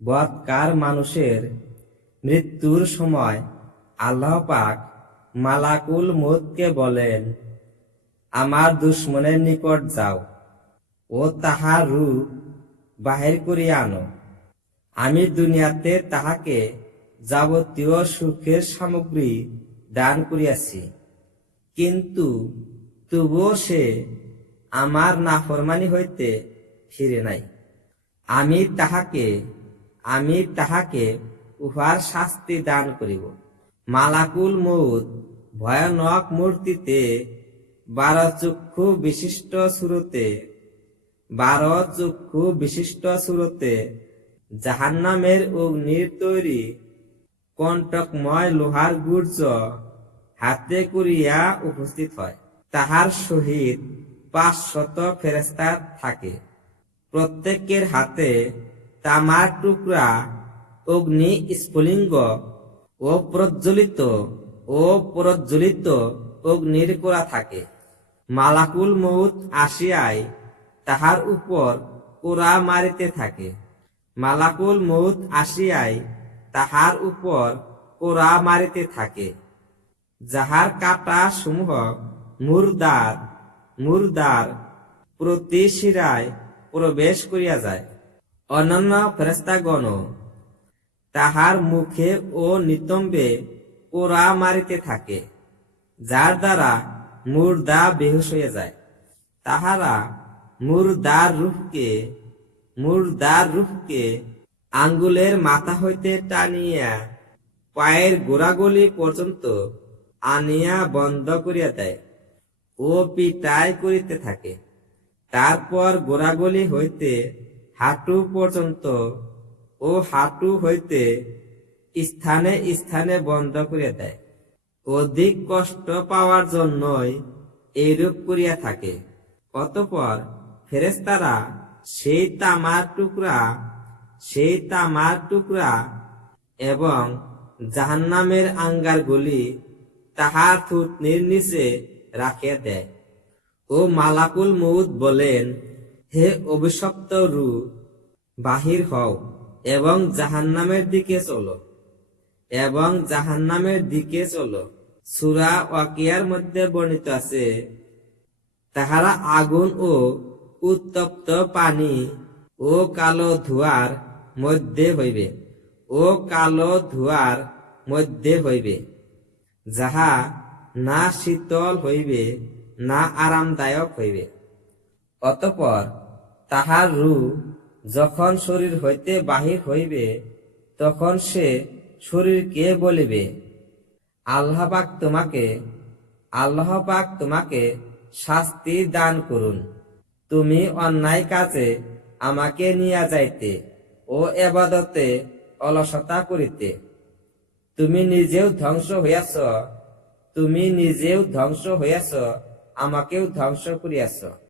বৎকার মানুষের মৃত্যুর সময় আল্লাহ পাক মালাকুল মৌতকে বলেন, আমার দুশ্মনের নিকট যাও ও তাহার রূপ বাহির করিয়া আনো। আমি দুনিয়াতে তাহাকে যাবতীয় সুখের সামগ্রী দান করিয়াছি। কিন্তু তবুও সে আমার নাফরমানি হইতে ফিরে নাই। আমি তাহাকে আমি তাহাকে উহার শাস্তি দান করিব। মালাকুল মৌত ভয়ানক মূর্তিতে বারো চক্ষু বিশিষ্ট সুরতে, বারো চক্ষু বিশিষ্ট সুরতে জাহান্নামের অগ্নির তৈরি কণ্টকময় লোহার গুর্জ হাতে করিয়া উপস্থিত হয়। তাহার সহিত পাঁচশত ফেরেস্তা থাকে। প্রত্যেকের হাতে তামার টুকরা অগ্নি স্ফুলিঙ্গ ও প্রজ্বলিত ও প্রজ্বলিত অগ্নির করা থাকে। মালাকুল মৌত আসিয়ায় তাহার উপর কোরা মারিতে থাকে। মালাকুল মৌত আসিয়ায় তাহার উপর কোরা মারিতে থাকে। যাহার কাটা সমূহ মুরদার মুরদার প্রতি শিরায় প্রবেশ করিয়া যায়। অনন্য ফেরেস্তাগণ তাহার মুখে ও নিতম্বে কোরা মারিতে থাকে, যার দ্বারা মুর্দা বেহুশ হয়ে যায়। তাহারা মুর্দার রূপকে মুর্দার রূপকে আঙ্গুলের মাথা হইতে টানিয়া পায়ের গোড়াগলি পর্যন্ত আনিয়া বন্ধ করিয়া দেয় ও পিটাই করিতে থাকে। তারপর গোড়াগলি হইতে হাঁটু পর্যন্ত ও হাঁটু হইতে স্থানে স্থানে বন্ধ করিয়া দেয়। অধিক কষ্ট পাওয়ার জন্যই এইরূপ করিয়া থাকে। অতপর ফেরেস্তারা সেই তামার টুকরা, সেই তামার টুকরা এবং জাহান্নামের আঙ্গারগুলি তাহার থুতনির নিচে রাখিয়া দেয়। ও মালাকুল মৌদ বলেন হে অভিশপ্ত রু বাহির হও এবং জাহান্নামের দিকে চলো। এবং জাহান্নামের দিকে চলো। সুরা ওয়াকিয়ার মধ্যে বর্ণিত আছে, তাহারা আগুন ও উত্তপ্ত পানি ও কালো ধোয়ার মধ্যে হইবে ও কালো ধোয়ার মধ্যে হইবে, যাহা না শীতল হইবে না আরামদায়ক হইবে। অতপর তাহার রূ যখন শরীর হইতে বাহির হইবে, তখন সে শরীরকে বলিবে? আল্লাহ পাক তোমাকে আল্লাহ পাক তোমাকে শাস্তি দান করুন। তুমি অন্যায় কাজে আমাকে নিয়া যাইতে ও এবাদতে অলসতা করিতে। তুমি নিজেও ধ্বংস হইয়াছ, তুমি নিজেও ধ্বংস হইয়াছ, আমাকেও ধ্বংস করিয়াছ।